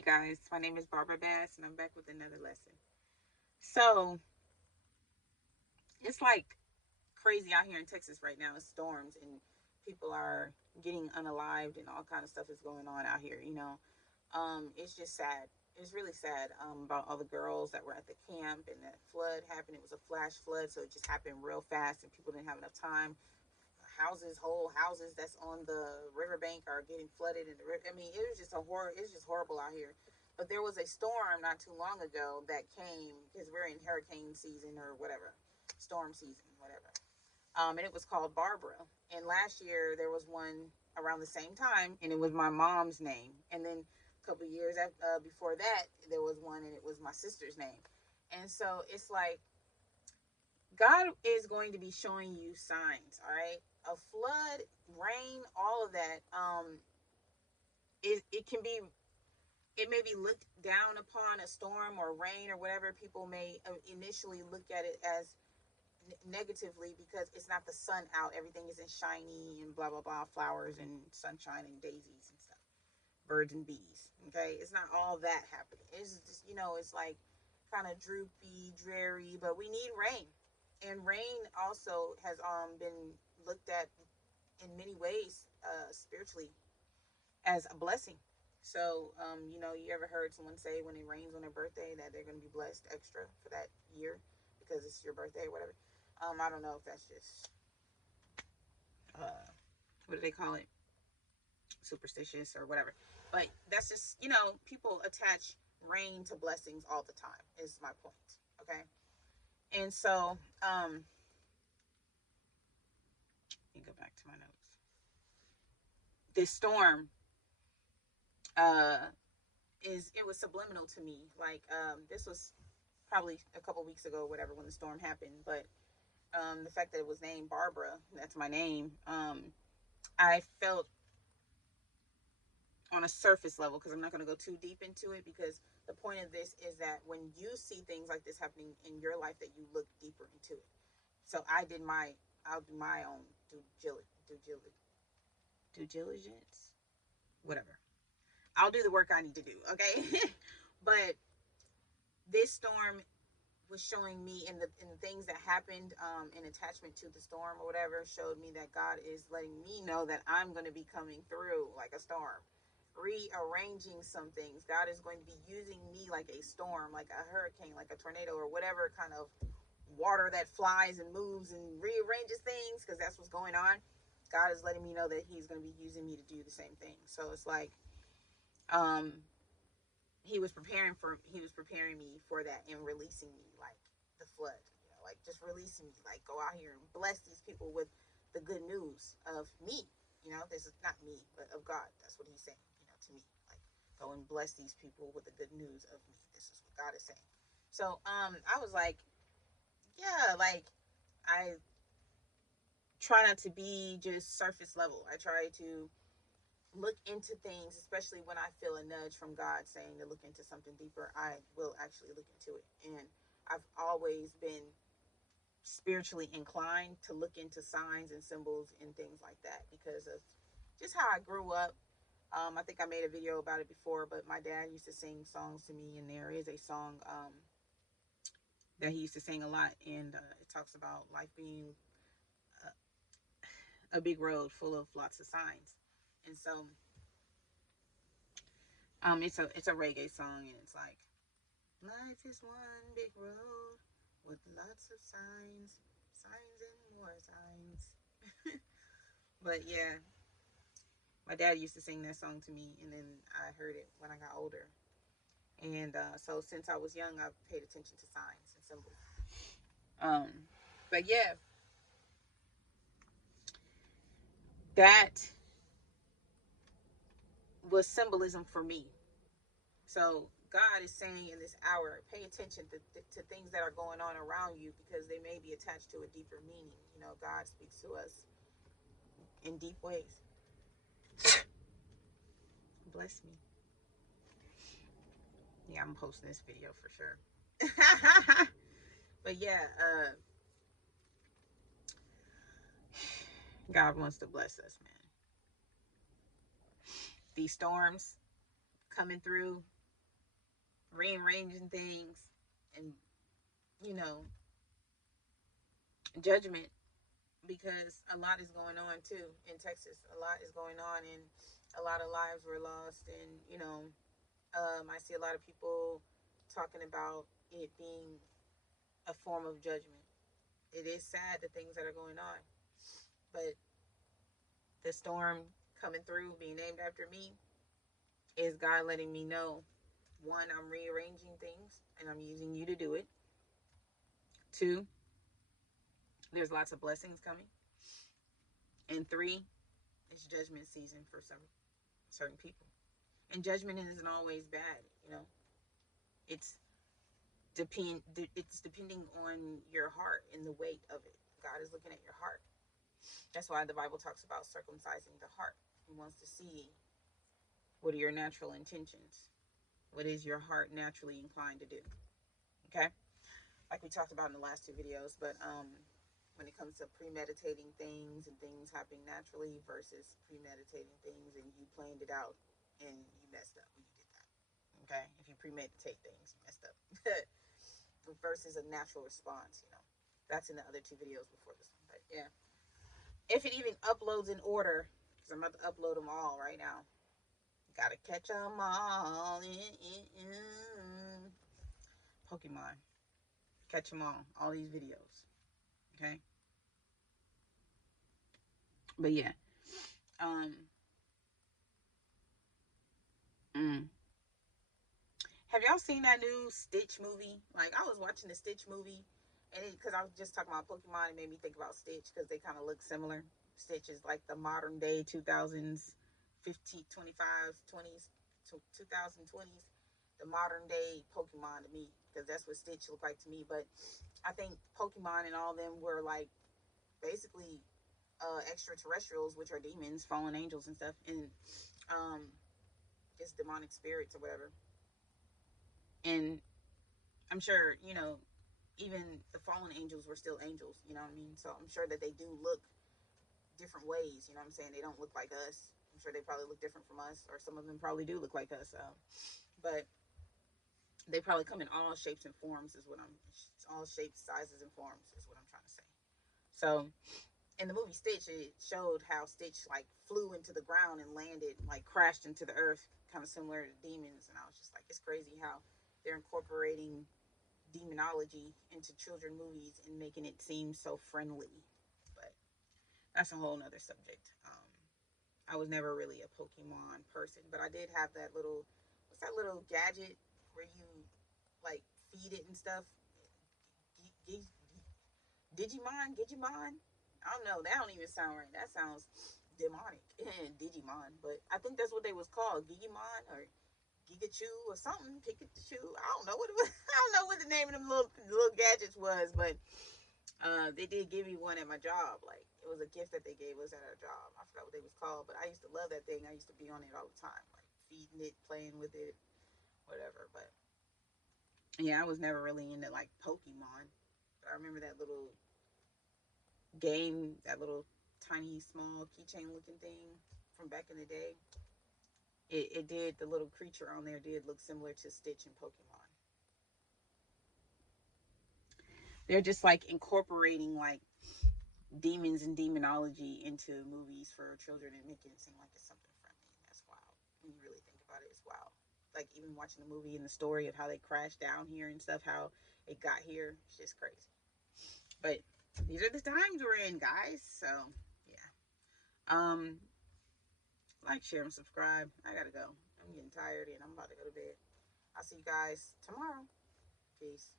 Hey guys, my name is Barbara Bass and I'm back with another lesson. So it's like crazy out here in Texas right now. It's storms and people are getting unalived and all kind of stuff is going on out here. It's just sad. It's really sad about all the girls that were at the camp and that flood happened. It was a flash flood, so it just happened real fast and people didn't have enough time. Whole houses that's on the riverbank are getting flooded in the river. I mean, it was just a horror. It's just horrible out here. But there was a storm not too long ago that came because we're in hurricane season or whatever, storm season, whatever. And it was called Barbara. And last year there was one around the same time, and it was my mom's name. And then a couple of years before that, there was one, and it was my sister's name. And so it's like God is going to be showing you signs, all right? A flood, rain, all of that. It may be looked down upon, a storm or rain or whatever. People may initially look at it as negatively because it's not the sun out. Everything isn't shiny and blah blah blah, flowers and sunshine and daisies and stuff, birds and bees. Okay, it's not all that happening. It's just it's like kind of droopy, dreary. But we need rain, and rain also has been looked at in many ways spiritually as a blessing. So, you ever heard someone say when it rains on their birthday that they're going to be blessed extra for that year because it's your birthday or whatever? I don't know if that's just, what do they call it? Superstitious or whatever. But that's just, people attach rain to blessings all the time, is my point. Okay. And so, let me go back to my notes. This storm, uh, it was subliminal to me. Like, this was probably a couple weeks ago, whatever, when the storm happened. But the fact that it was named Barbara, that's my name. I felt on a surface level, because I'm not going to go too deep into it, because the point of this is that when you see things like this happening in your life, that you look deeper into it. So I'll do my own due diligence, whatever. I'll do the work I need to do. Okay. But this storm was showing me in the things that happened in attachment to the storm or whatever, showed me that God is letting me know that I'm going to be coming through like a storm, rearranging some things. God is going to be using me like a storm, like a hurricane, like a tornado, or whatever kind of water that flies and moves and rearranges things, because that's what's going on. God is letting me know that he's going to be using me to do the same thing. So it's like um he was preparing me for that and releasing me like the flood, like just releasing me, like go out here and bless these people with the good news of me. This is not me, but of God. That's what he's saying, to me. Like, go and bless these people with the good news of me. This is what God is saying. So I was like, yeah, like, I try not to be just surface level. I try to look into things, especially when I feel a nudge from God saying to look into something deeper. I will actually look into it. And I've always been spiritually inclined to look into signs and symbols and things like that because of just how I grew up. I think I made a video about it before, but my dad used to sing songs to me, and there is a song that he used to sing a lot, and it talks about life being a big road full of lots of signs. And so it's a reggae song, and it's like, life is one big road with lots of signs, signs and more signs. But yeah, my dad used to sing that song to me, and then I heard it when I got older. And so since I was young, I've paid attention to signs and symbols. But yeah, that was symbolism for me. So God is saying in this hour, pay attention to things that are going on around you, because they may be attached to a deeper meaning. God speaks to us in deep ways. Bless me. Yeah, I'm posting this video for sure. But yeah, God wants to bless us, man. These storms coming through, rearranging things, and, you know, judgment, because a lot is going on too in Texas. A lot is going on, and a lot of lives were lost. And, I see a lot of people talking about it being a form of judgment. It is sad, the things that are going on, but the storm coming through, being named after me, is God letting me know, one, I'm rearranging things and I'm using you to do it. Two, there's lots of blessings coming. And three, it's judgment season for some certain people. And judgment isn't always bad, It's it's depending on your heart and the weight of it. God is looking at your heart. That's why the Bible talks about circumcising the heart. He wants to see, what are your natural intentions? What is your heart naturally inclined to do? Okay? Like we talked about in the last two videos, but when it comes to premeditating things and things happening naturally versus premeditating things and you planned it out and you messed up when you did that. Okay? If you premeditate things, you messed up. Versus a natural response, That's in the other two videos before this one. But yeah. If it even uploads in order, because I'm about to upload them all right now. Gotta catch them all. Pokemon. Catch them all these videos. Okay? But yeah. Have y'all seen that new Stitch movie? Like, I was watching the Stitch movie, and because I was just talking about Pokemon, it made me think about Stitch, because they kind of look similar. Stitch is like the modern day 2000s, 15, 25, 20s, 2020s, the modern day Pokemon to me, because that's what Stitch looked like to me. But I think Pokemon and all them were like basically extraterrestrials, which are demons, fallen angels and stuff, and just demonic spirits or whatever. And I'm sure, even the fallen angels were still angels, you know what I mean? So I'm sure that they do look different ways, you know what I'm saying? They don't look like us. I'm sure they probably look different from us, or some of them probably do look like us. But they probably come in all shapes and forms, all shapes, sizes, and forms is what I'm trying to say. So in the movie Stitch, it showed how Stitch like flew into the ground and landed, like crashed into the earth, kind of similar to demons. And I was just like, it's crazy how they're incorporating demonology into children movies and making it seem so friendly. But that's a whole nother subject. I was never really a Pokemon person, but I did have that what's that little gadget where you like feed it and stuff? Digimon? I don't know. That don't even sound right. That sounds demonic. Digimon, but I think that's what they was called, Gigimon or Gigachu or something. Pikachu. I don't know what it was. I don't know what the name of them little gadgets was, but they did give me one at my job. Like, it was a gift that they gave us at our job. I forgot what they was called, but I used to love that thing. I used to be on it all the time, like feeding it, playing with it, whatever. But yeah, I was never really into like Pokemon. But I remember that little game, that little tiny, small keychain looking thing from back in the day. It did, the little creature on there did look similar to Stitch and Pokemon. They're just like incorporating like demons and demonology into movies for children and making it seem like it's something friendly. That's wild. When you really think about it, it's wild. Like, even watching the movie and the story of how they crashed down here and stuff, how it got here, it's just crazy. But these are the times we're in, guys. So yeah. Like, share, and subscribe. I gotta go. I'm getting tired and I'm about to go to bed. I'll see you guys tomorrow. Peace.